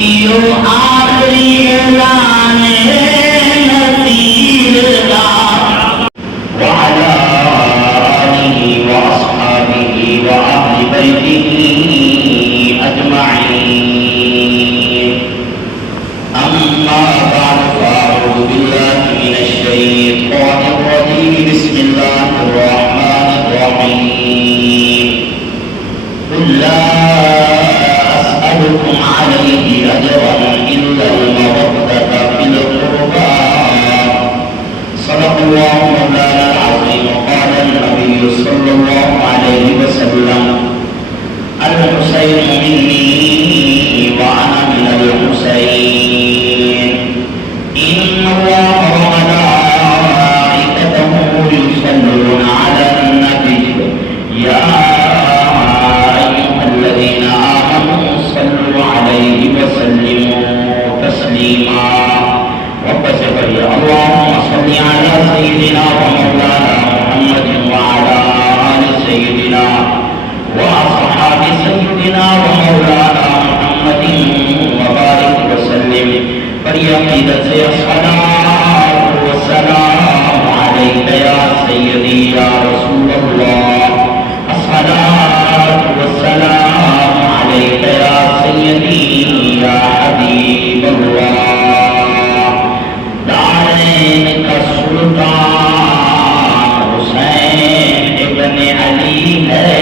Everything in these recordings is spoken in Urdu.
یوں آخری اعلان نصیر کا وعلى آلہ واصحابہ واہل بیتہ اجمعین اما بعد فاعوذ باللہ من الشیطان الرجیم بسم اللہ الرحمن الرحیم قل لا أسألكم عليه أجرا إلا المودة في القربى صدق الله مولانا العظيم. قال النبي صلى الله عليه وسلم الحسين مني وأنا من الحسين إن الله وملائكته يصلون على النبي يا الذين آمنوا صلوا عليه وسلموا تسليما. اللهم صل على سيدنا ومولانا محمد وعلى آل سيدنا وأصحاب سيدنا ومولانا محمد وبارك وسلم. فليقيدت الصلاة والسلام عليك يا سيدي يا رسول الله. الصلاة والسلام عليك يا سيدي يا حبيب الله. دارين کا سلطان حسین ابن علی ہے،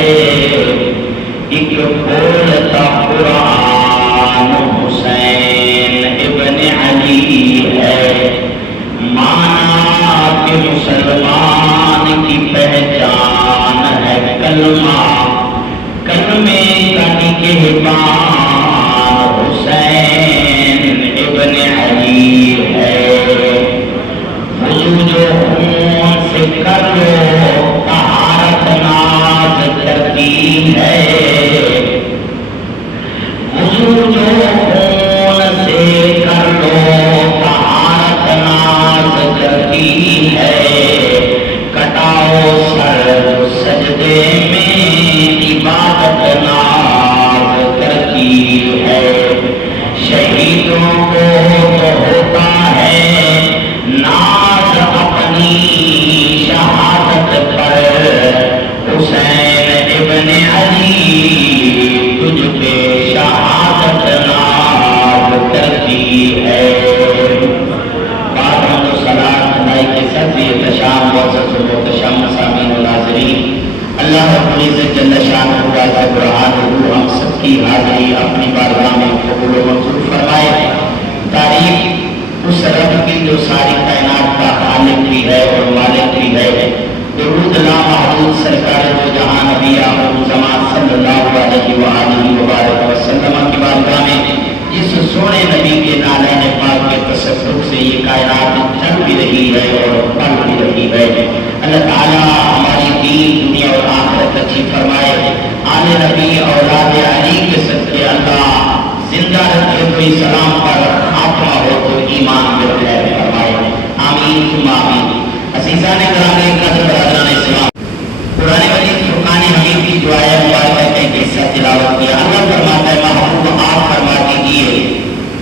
ایک بولتا قرآن حسین ابن علی ہے. مانا کہ مسلمان کی پہچان ہے کلمہ، کلمے کا نگہبان حسین ابن علی ہے. وضو جو خون سے کر لو طہارت ناز کرتی ہے. وضو جو خون سے کر لو طہارت ناز کرتی ہے. کٹاؤ سر سجدے میں عبادت ناز کرتی ہے. شہیدوں کو تو ہوتا ہے ناز اپنی شہادت پر. حسین ابن علی تجھ پہ شہادت ناز کرتی ہے. بعد و صلاة علیہ کے ساتھ یہ تشام معزز و محتشم مسامعین و ناظرین، اللہ رب العزت جل شانہ برہانہ ہم سب کی حاضری اپنی بارگاہ میں قبول و منظور فرمائے. تعریف اس رب کی جو ساری کائنات کا خالق بھی ہے اور مالک بھی ہے. درود لامحدود سرکار دو جہاں نبی آخر الزمان صلی اللہ علیہ وآلہ وبارک وسلم کی بارگاہ میں جس سونے نبی کے نالین پاک کے تصرف سے یہ کائنات چل بھی رہی ہے اور پل بھی رہی ہے. اللہ تعالیٰ ہماری دین دنیا اور آخرت اچھی فرمائے. آل نبی اولاد علی کے صدقے اللہ زندہ رکھے تو اسلام پر خاتمہ ہو تو ایمان میں خیر فرمائے. آمین ثم آمین. عزیزان گرامی قدر برادران اسلام، قرآن مجید فرقان حمید کی جو آیت مبارکہ کے حصہ تلاوت کیا. اللہ فرماتا ہے محبوب آپ فرما دیجیے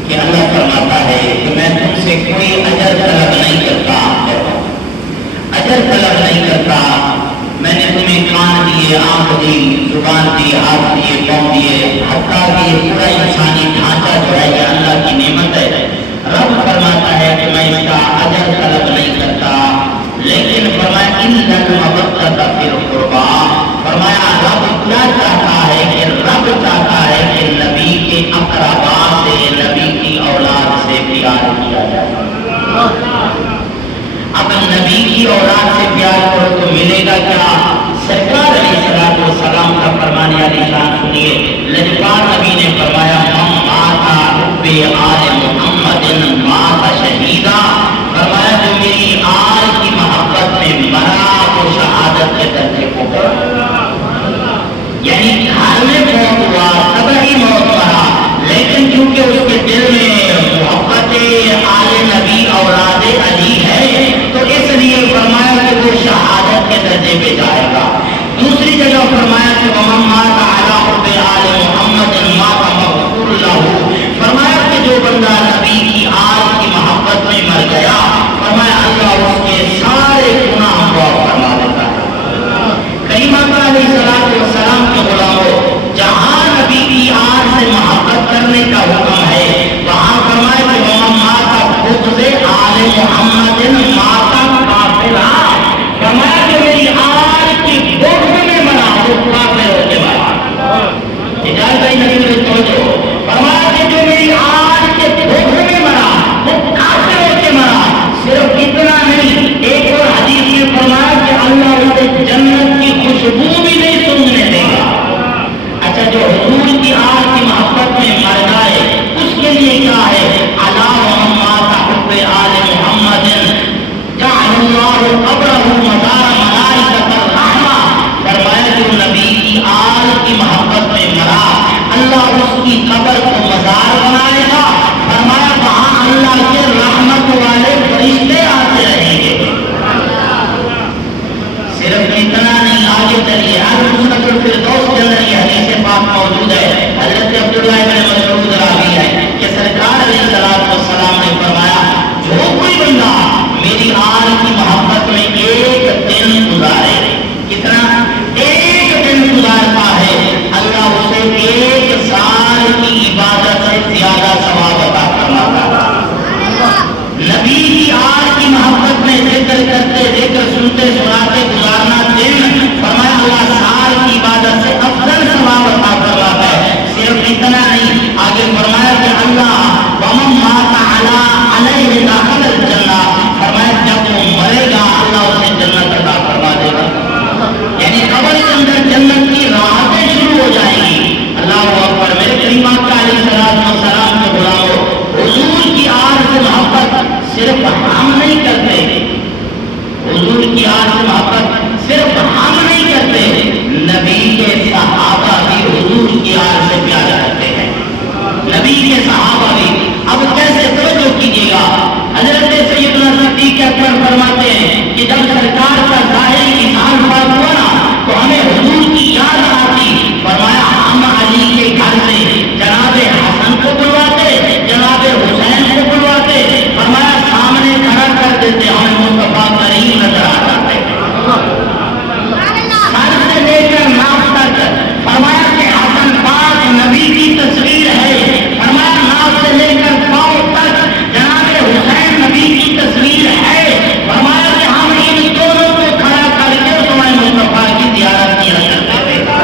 کہ اللہ فرماتا ہے کہ میں تم سے کوئی اجر طلب نہیں کرتا، اجر طلب نہیں کرتا. میں نے تمہیں کان دیے، آنکھ دی، زبان دی، ہاتھ دیے، پاؤں دیے، حتیٰ کہ یہ پورا انسانی ڈھانچہ جو ہے یہ اللہ کی نعمت ہے. رب فرماتا ہے کہ میں اس کا اجر طلب نہیں کرتا، لیکن فرمایا اِلَّا الْمَوَدَّةَ فِي الْقُرْبَى. فرمایا رب کیا چاہتا ہے کہ رب چاہتا ہے کہ نبی کے اقربا سے، نبی کی اولاد سے پیار کیا جائے. اب نبی کی اولاد سے پیار کرو تو ملے گا کیا؟ سرکار علیہ السلام کا فرمانے علی شان سنیے. لجپال نبی نے فرمایا من مات حب آل محمد مات شہیدا. فرمایا جو میری آل کی محبت میں مرا وہ شہادت کے درجے کو پڑا. یعنی گھر میں موت ہوا، تبھی موت مرا، لیکن چونکہ اس کے دل میں محبت آل نبی اولاد علی ہے تو اس لیے فرمایا کہ وہ شہادت کے درجے پہ جائے گا. دوسری جگہ فرمایا کہ وَمَن مَاتَ عَلَىٰ حُبِّ آلِ مُحَمَّدٍ مَاتَ مَغْفُورًا لَهُ. فرمایا کرنے کا حکم ہے. وہاں فرمایا کہ ماتا خود سے آل محمد ماتا کافرہ، فرمایا کہ میری آل کی بھوک میں مرا وہ کافر ہو کے مرا. اجازت ہی نہیں ملے توجہ. فرمایا کہ جو میری آل کے بھوک میں مرا وہ کافر ہو کے مرا. صرف اتنا نہیں، ایک اور حدیث میں فرمایا کہ اللہ اسے جنت کی خوشبو بھی نہیں سونگنے دے گا. اچھا، جو حضور کی آل کی محبت میں مر جائے اس کے لیے کیا ہے؟ اللہ ماتا حب آل محمد جعل اللہ قبرہ مزار ملائکۃ الرحمہ. فرمایا جو نبی کی آل کی محبت میں مرا اللہ اس کی قبر کو مزار بنائے گا. فرمایا وہاں اللہ کے رحمت والے فرشتے آتے رہیں گے. صرف اتنا نہیں، آگے چلیے. المسند الفردوس کے اندر یہ حدیث پاک موجود ہے. حضرت عبداللہ بن مسعود راوی ہے کہ سرکار علیہ السلام نے فرمایا جو کوئی بندہ میری آل کی محبت میں ایک دن گزارے، کتنا؟ ایک دن گزارتا ہے، اللہ اسے 1 سال کی عبادت سے زیادہ ثواب عطا فرماتا ہے. نبی کی آل کی محبت میں ذکر کرتے، ذکر سنتے سناتے گزارنا دن، فرمایا اللہ سال کی عبادت سے افضل ثواب عطا فرماتا ہے. صرف اتنا نہیں، آگے فرمایا کہ اللہ ومن مات علیہ داخل الجنہ، فرمایا جب وہ مرے گا اللہ اسے جنت عطا فرما دے گا. یعنی قبر کے اندر جنت کی راحتیں شروع ہو جائیں گی. اللہ اکبر. میرے کریم آقا علیہ السلام کے غلاموں، حضور کی آل سے محبت صرف ہم نہیں کرتے، حضور کی آل سے محبت صرف ہم نہیں کرتے، نبی کے صحابہ بھی حضور کی آل سے پیار کرتے ہیں. نبی کے صحابہ بھی. اب کیسے؟ توجہ کیجیے گا. حضرت سیدنا صدیق اکبر فرماتے ہیں کہ جب سرکار کا ظاہر انسان پاک ہوا نا تو ہمیں حضور کی یاد آتی. فرمایا ہم علی کے گھر سے جناب حسن کو بلواتے، جناب حسین کو بلواتے، فرمایا سامنے کھڑا کر دیتے، ہمیں مصطفیٰ کریم نظر آ جاتے. سر سے لے کر ناف تک، فرمایا کہ حسن پاک نبی کی تصویر ہے. فرمایا ناف سے لے کر پاؤں تک جناب حسین نبی کی تصویر ہے. فرمایا کہ ہم ان دونوں کو کھڑا کر کے تمہیں مصطفیٰ کی زیارت کیا کرتے تھے.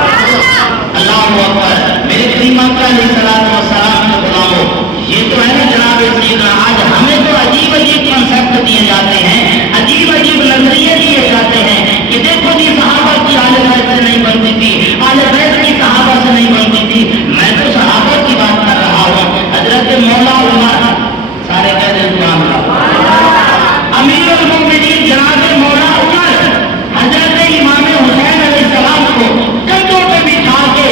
اللہ اکبر. میرے کریم آقا علیہ السلام کے غلاموں، یہ تو ہے نا جناب سیدنا. آج ہمیں تو عجیب عجیب کنسپٹ دیے جاتے ہیں، عجیب عجیب نظریے دیے جاتے ہیں کہ دیکھو جی صحابہ کی آل بیت سے نہیں بنتی تھی، آل بیت کی صحابہ سے نہیں بنتی تھی. میں تو صحابہ کی بات کر رہا ہوں. حضرت مولا عمر، سارے کہہ دیں سبحان اللہ، امیر المومنین جناب مولا عمر حضرت امام حسین علیہ السلام کو کندھوں پہ بٹھا کے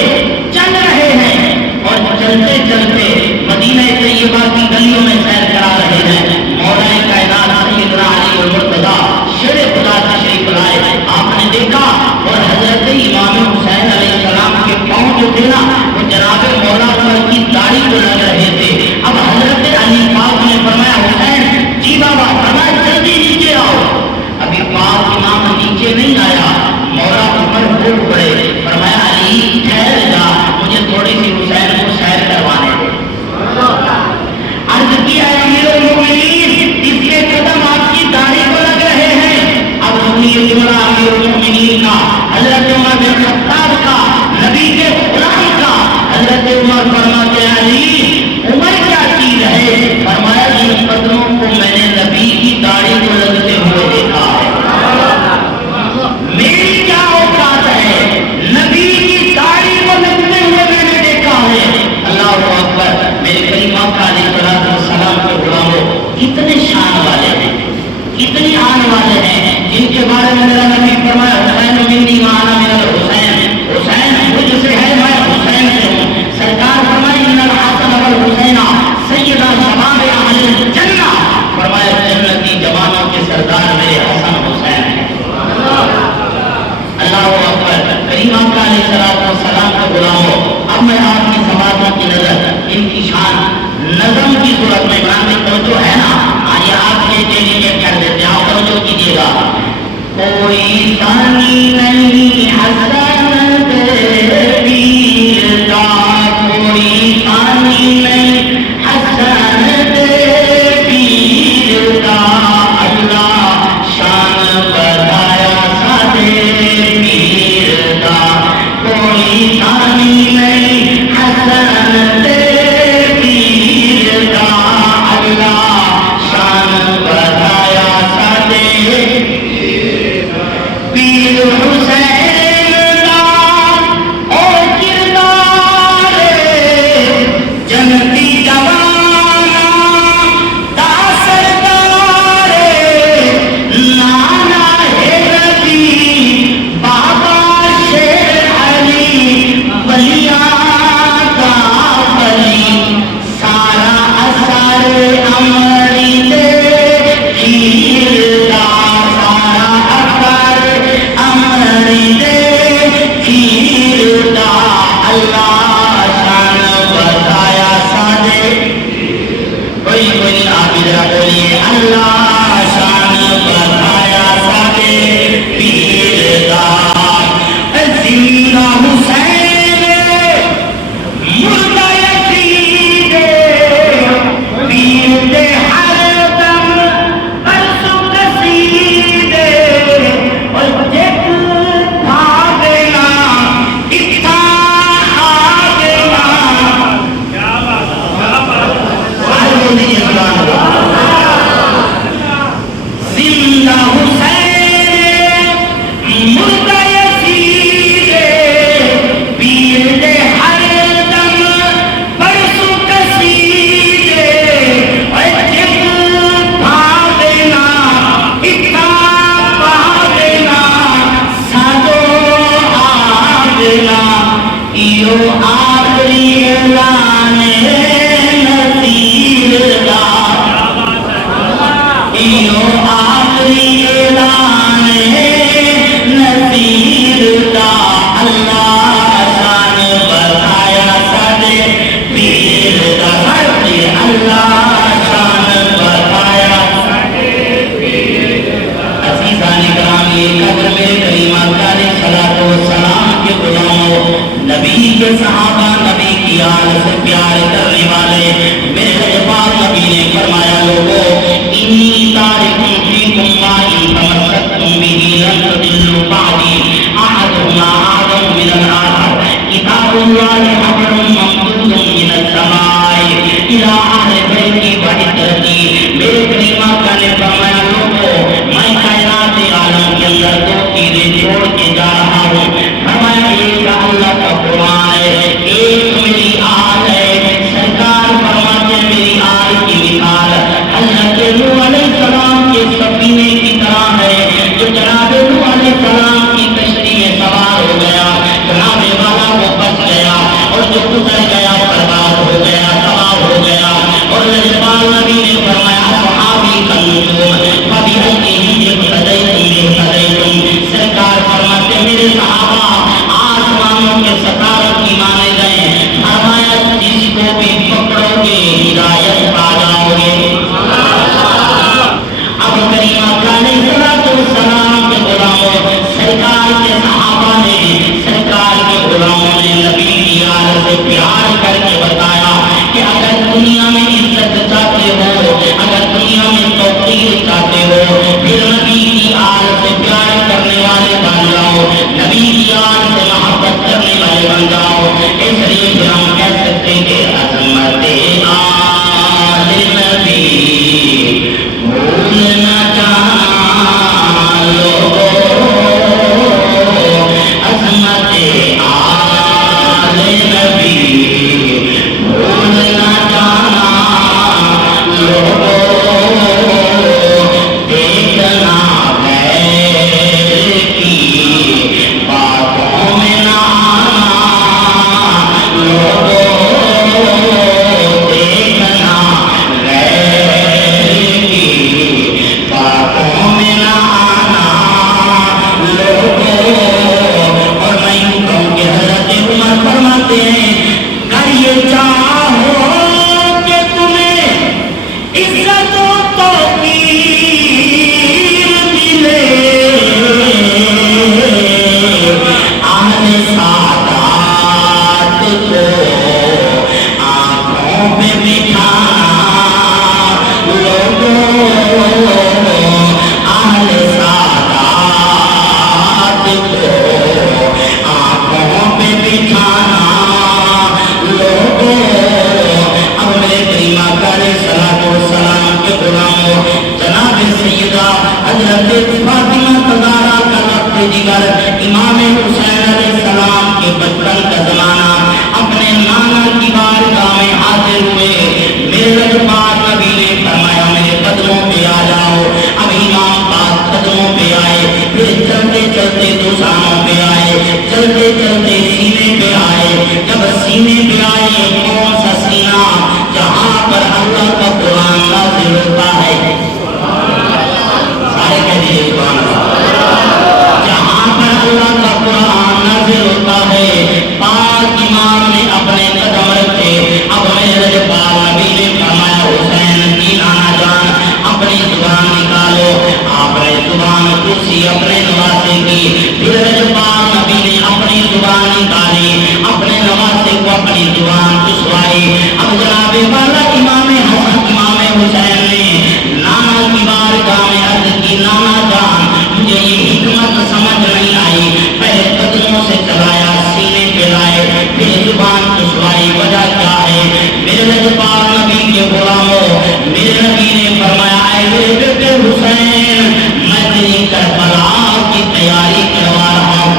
چل رہے ہیں اور چلتے چلتے مدینہ طیبہ کی گلیوں میں سیر کرا رہے ہیں. مولا کائنات سیدنا علی المرتضیٰ شیر خدا تشریف لائے. آپ نے دیکھا اور حضرت امام حسین علیہ السلام کے پاؤں جو تھے نا وہ جناب مولا عمر کی داڑھی کو لگ رہے تھے. اب حضرت علی پاک نے فرمایا حسین جی بابا، فرمایا جلدی نیچے آؤ. ابھی پاک امام نیچے نہیں آیا، مولا عمر بول پڑے. فرمایا علی ٹھہر جا، مجھے تھوڑی سی حسین کو سیر کروانے دے. عرض کیا ہے امیر المومنین، اس کے قدم آپ کی داڑھی کو لگ رہے ہیں. اب سنیے جملہ امیر المومنین کا، حضرت عمر بن خطاب کا، نبی کے غلام کا. حضرت عمر فرماتے ہیں علی عمر کیا چیز ہے؟ فرمایا جن قدموں کو میں نے نبی کی داڑھی کو لگتے ہوئے دیکھا ہے، میری کیا اوقات ہے؟ نبی کی داڑھی کو لگتے ہوئے میں نے دیکھا ہے. اللہ اکبر. میرے کریم آقا علیہ السلام کے غلاموں کتنے شان والے ہیں، کتنی آن والے ہیں، جن کے بارے میں میرا نبی فرمایا حسین منی وانا من الحسین، حسین مجھ سے ہے میں حسین سے ہوں. سرکار فرمائے ان الحسن والحسین سیدہ شباب اہل الجنہ. فرمایا جنتی جوانوں کے سردار میرے حسن حسین ہیں. اللہ اکبر. کریم آقا علیہ السلام کے غلاموں، اب میں آپ کی سماعتوں کی نظر ان کی شان نظم کی صورت میں بنانے توجہ ہے نا، آئیے آپ کے لیے کر دیتے ہیں. آپ توجہ کیجیے گا. کوئی ثانی نہیں حسن تیری کا، کوئی ثانی کے صحابہ نبی کی آل سے پیار کرنے والے میرے پاک نبی نے فرمایا لوگوں انی تارک فیکم ما ان تمسکتم به لن تضلوا بعدی احدهما اعظم من الاخر کتاب اللہ حبل ممدود من السماء الى اہل بیتی وعطرتی میرے کریم آقا نے فرمایا لوگوں میں کائنات عالم کے اندر دو چیزیں چھوڑ کے جا رہا ہوں فرمایا ایک اللہ کا قرآن ہے ایک میری آل ہے سرکار فرماتے ہیں میری آل کی مثال حضرت نوح علیہ السلام کے سفینے کی طرح ہے جو جناب نوح علیہ السلام کی کشتی میں سوار ہو گیا جناب والا وہ بچ گیا اور جو گزر گیا برباد ہو گیا تباہ ہو گیا اور لجپال نبی نے فرمایا صحابی کا نجوم کبھی سرکار فرماتے میرے صحابہ آسمانوں کے ستاروں کی مانے گئے فرمایا جس کو بھی پکڑو گے ہدایت پا جاؤ گے اب کریم السلام کے غلاموں سرکار کے صحابہ نے سرکار کے غلاموں نے نبی کی آل سے پیار کر کے بتایا کہ اگر دنیا میں عزت چاہتے ہو اگر دنیا میں توقیر چاہتے ہو پھر نبی کی آل سے پیار کرنے والے بن جاؤ نبی کی آل سے محبت کرنے والے بن جاؤ اس لیے پھر ہم کہہ سکتے ہیں کہ عظمت آل نبی بھول نہ جانا لوگوں عظمت آل نبی بھول نہ جانا لوگوں دیکھنا غیر کی باتوں میں نہ آنا لوگوں دیکھنا غیر کی باتوں میں نہ آنا لوگوں اور میں یوں کہوں کہ حضرت عمر فرماتے ہیں اگر یہ چاہو کہ تمہیں عزت و توقیر ملے اہل سعادت کو آنکھوں پہ بٹھانا لوگوں اہل سعادت کو آنکھوں پہ بٹھانا لوگوں اب میرے کریم آقا علیہ السلام کے غلاموں جناب سیدہ حضرت فاطمہ تزارا کا ربط جگر امام حسین علیہ السلام کے بچپن کا زمانہ اپنے نانا کی بارگاہ میں حاضر ہوئے میرے رجبات نبی نے فرمایا میرے قدموں پہ آ جاؤ اب امام پاک قدموں پہ آئے پھر چلتے چلتے دوسانوں پہ آئے چلتے چلتے سینے پہ آئے جب سینے پہ آئے کون سا سینہ جہاں پر اللہ کا قرآن نازل ہوتا ہے سارے کہہ دیجیے سبحان اللہ جہاں پر اللہ کا قرآن نازل ہوتا ہے پاک امام نے اپنے قدم رکھے اب میرے رجبال نبی نے فرمایا حسین کی نانا جان اپنی زبان نکالو آپ نے زبان کرسی اپنے نواسے کی پھر رجبال نبی نے اپنی زبان نکالی اپنے نواسے کو اپنی زبان چسوائی اب جناب والا امام حسن امام حسین نے نانا کی بارگاہ میں عرض کی نانا جان مجھے یہ حکمت سمجھ نہیں آئی پہلے قدموں سے چلایا سینے پہ لائے پھر زبان چسوائی وجہ کیا ہے میرے رجبال نبی کے غلاموں میرے نبی نے فرمایا اے میرے بیٹے حسین میں تیری کربلا کی تیاری کروا رہا ہوں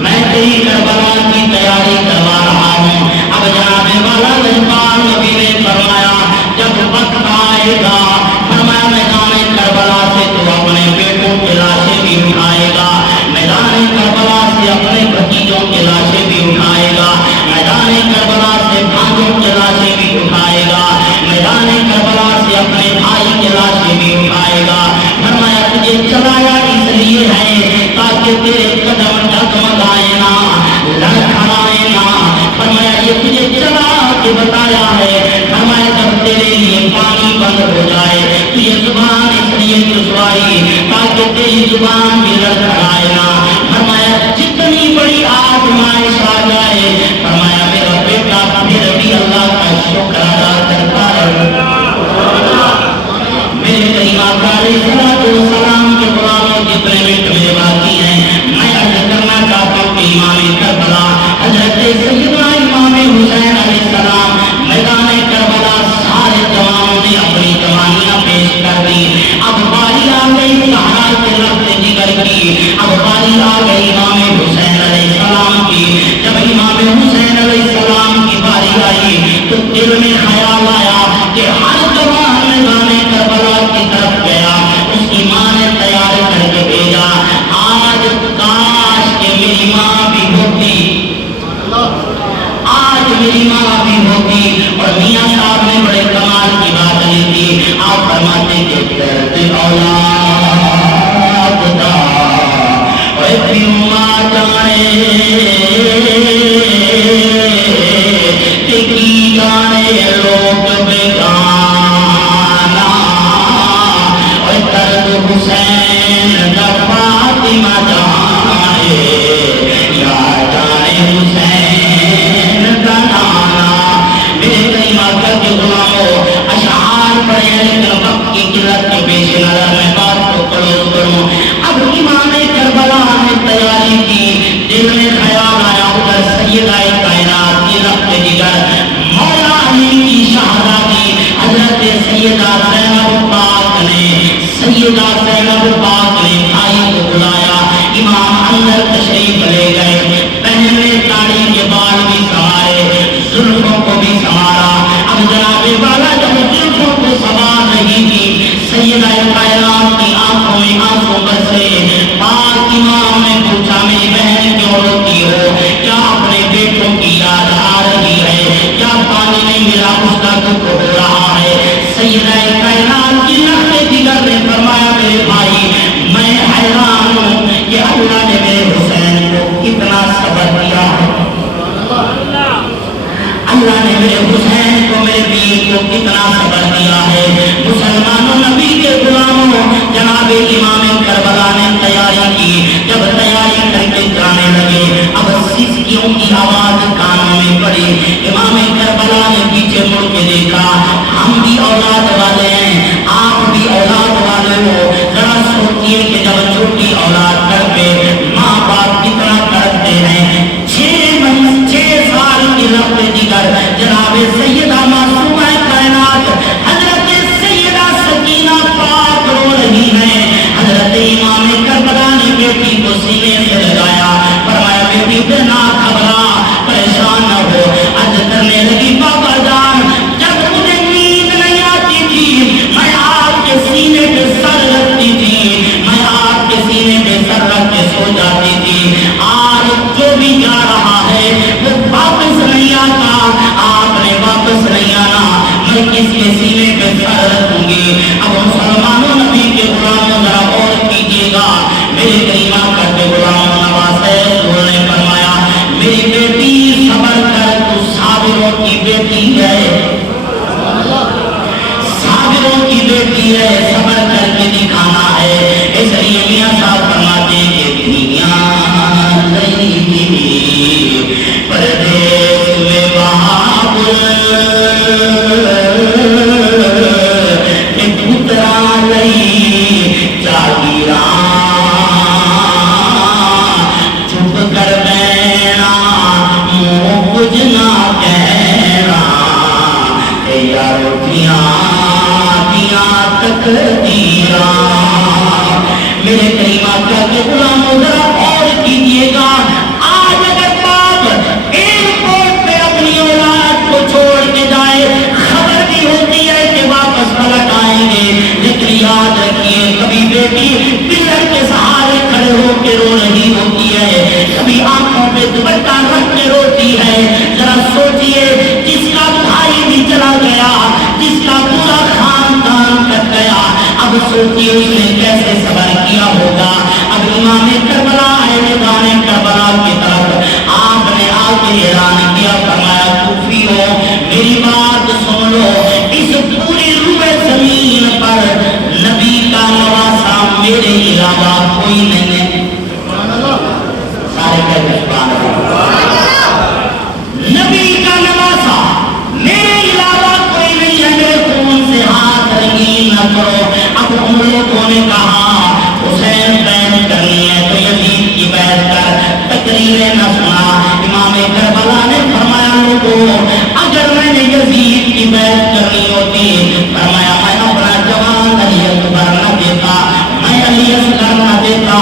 میں تیری کربلا کی تیاری کروا رہا ہوں اب جناب والا رجبال نبی نے فرمایا جب وقت آئے گا فرمایا میدان کربلا سے تو اپنے بیٹوں کے لاشیں بھی اٹھائے گا میدان کربلا سے اپنے بھتیجوں کے لاشیں بھی اٹھائے گا میدان کربلا سے بھانجوں کے لاشیں بھی اٹھائے گا میدان کربلا سے اپنے بھائی کے لاشیں بھی اٹھائے گا فرمایا تجھے چلایا اس لیے ہے تاکہ تیرے قدم ڈگمگائے نہ لڑکھڑائے نہ فرمایا یہ تجھے چلا کے بتایا ہے فرمایا جب تیرے لیے پانی بند ہو جائے تو یہ زبان اس لیے چسوائی تاکہ تیری زبان بھی لڑکھڑائے نہ فرمایا جتنی بڑی آزمائش السلام کی باری آئی تو دل میں خیال آیا کہ ہر جوان میدان کربلا کی طرف گیا، اس کی ماں نے تیار کر کے بھیجا، آج کاش کہ میری ماں بھی ہوتی، آج میری ماں بھی ہوتی۔ اور میاں صاحب نے بڑے کمال کی بات لی تھی، آپ فرماتے کہ درد اولاد دا اے پیو ماں جانے تے کی جانے لوگ بیگانا، اے درد حسین دا فاطمہ جانے یا جانے حسین دا نانا۔ میرے کریم آقا کے غلاموں، اشعار پڑھے ہیں لیکن وقت کی قلت کے پیش نظر میں بات کو کلوز کروں۔ اب امام کربلا نے تیاری کی، دل میں خیال آیا ادھر سیدہ کائنات کی رفت جگر مولا علی کی شہزادی حضرت سیدہ زینب پاک نے بھائی کو بلایا، امام اندر تشریف لے گئے، پہن نے داڑھی کے بال بھی سنوارے، زلفوں کو بھی سنوارا۔ اب جناب والا جب زلفوں کو سنوار رہی تھی، سیدہ کائنات کی آنکھوں میں آنسو برسے، پاک امام نے پوچھا میری بہن کیوں روتی ہو؟ کیا اپنے بیٹوں کی یاد آ رہی ہے؟ کیا پانی نہیں ملا اس کا دکھ ہو رہا ہے؟ سیدہ کائنات کی نقل دیگر نے فرمایا میرے بھائی میں حیران ہوں کہ اللہ نے میرے حسین کو کتنا صبر دیا ہے، اللہ نے میرے حسین کو میرے دین کو کتنا صبر دیا ہے۔ مسلمانوں نبی کے غلاموں، جناب امام کربلا نے تیاری کی، جب تیاری کر کے جانے لگے اب سسکیوں کی آواز کانوں میں پڑی، امام کربلا نے پیچھے مڑ کے دیکھا، ہم بھی اولاد والے ہیں، آپ بھی اولاد والے ہو، ذرا سوچئے کہ جب چھوٹی اولاد کر پہ ماں باپ کتنا کرتے ہیں۔ 6 سال کی رفت دیگر جناب سیدہ معصومہ کائنات حضرت سیدہ سکینہ پاک رو رہی ہیں، حضرت امام کربلا نے بیٹی کو سینے سے لگایا، فرمایا بیٹی بے نہ گھبرا، پریشان نہ ہو۔ عرض کرنے لگی بابا جان جب مجھے نیند نہیں آتی تھی میں آپ کے سینے پہ سر رکھتی تھی، میں آپ کے سینے پہ سر رکھ کے سو جاتی تھی، آج جو بھی جا رہا ہے وہ واپس نہیں آتا، آپ نے واپس نہیں آنا، میں کس کے سینے پہ سر رکھوں گی؟ اب مسلمانوں نبی کے غلاموں ذرا غور کیجیے گا، میرے کریم آقا کے غلاموں نواز حضور نے فرمایا میری بیٹی صبر کر، تو صابروں کی بیٹی ہے، صابروں کی بیٹی ہے، صبر کر کے دکھانا ہے۔ اس لیے میاں صاحب فرماتے کہ دنیا پردیس میں بہابل پترا لئی جاگیراں چپ کر بینا منہ کچھ نہ کہنا، یارو دیاں تک دیاں۔ میرے کریم آقا کے غلاموں ذرا اور کیجیے گا، آج اگر باپ ایئرپورٹ پہ اپنی اولاد کو چھوڑ کے جائے خبر بھی ہوتی ہے کہ واپس پلٹ آئیں گے، لیکن یاد رکھیے کبھی بیٹی پلر کے سہارے کھڑے ہو کے رو رہی ہوتی ہے، کبھی آنکھوں پہ دوپٹہ رکھ کے روتی ہے۔ ذرا سوچئے جس کا بھائی بھی چلا گیا، جس کا پورا خاندان کٹ گیا، اب سوچئے اس نے کیسے صبر کیا ہوگا۔ اب امام کربلا ہے میدان کربلا کی طرف آپ نے آ کے اعلان کیا، فرمایا کوفیوں میری بات سن لو، اس پوری روئے زمین پر نبی کا نواسا میرے علاوہ کوئی نہیں ہے، سارے کہتے سبحان اللہ، نبی کا نواسا میرے علاوہ کوئی نہیں ہے، میرے خون سے ہاتھ رنگین نہ کرو۔ اب ہم لوگوں نے کہا حسین بیعت کرنی ہے تو یزید کی بیعت کر، تقریریں نہ سنا۔ امام کربلا نے فرمایا لوگوں اگر میں نے یزید کی بیعت کرنی ہوتی، فرمایا میں اپنا جوان علی اکبر نہ دیتا، میں علی اصغر نہ دیتا،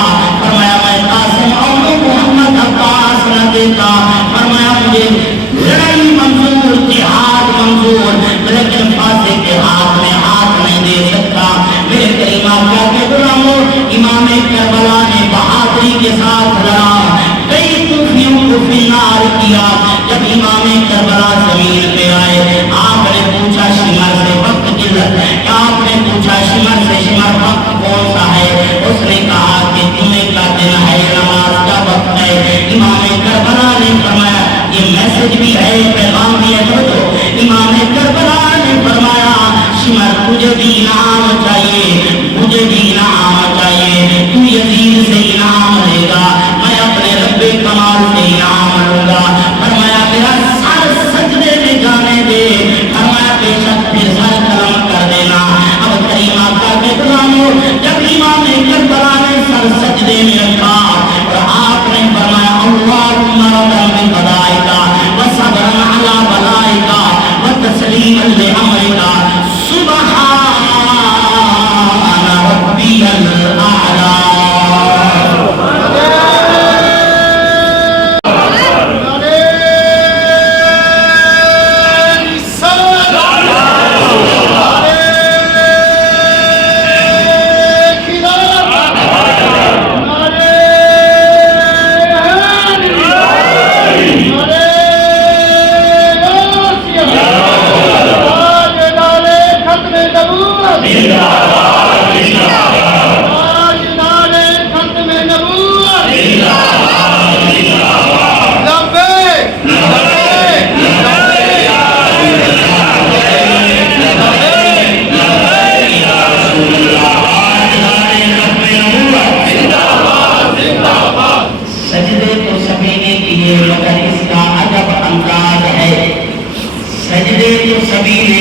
علم منظور، جہاد منظور، لیکن فاسق کے ہاتھ میں ہاتھ نہیں دے سکتا۔ میرے کریم آقا کے غلاموں، امام کربلا نے بہادری کے ساتھ لڑا، کئی کوفیوں کو فی النار کیا۔ جب امام کربلا زمین پہ آئے، آپ نے پوچھا شمر سے وقت قلت، آپ نے پوچھا شمر سے شمر وقت کون سا ہے؟ اس نے کہا کہ جمعے کا دن ہے، نماز کا وقت ہے۔ امام کربلا نے فرمایا یہ میسج بھی ہے، پیغام بھی ہے، تو امام کربلا نے فرمایا شمر تجھے بھی انعام چاہیے، مجھے بھی انعام چاہیے، تو یزید سے انعام لے گا، میں اپنے رب کمال سے انعام لوں گا۔ فرمایا میرا سر سجدے میں جانے دے، فرمایا بے شک پھر سر قلم کر دینا۔ اب کریم آقا کے غلاموں، جب امام کربلا نے سر سجدے میں رکھا اور آپ نے فرمایا اللہم ربنا بقضائک وصبرا علی بلائک وتسلیما لامرک سبحان ربی الاعلی۔ سجدے تو سبھی نے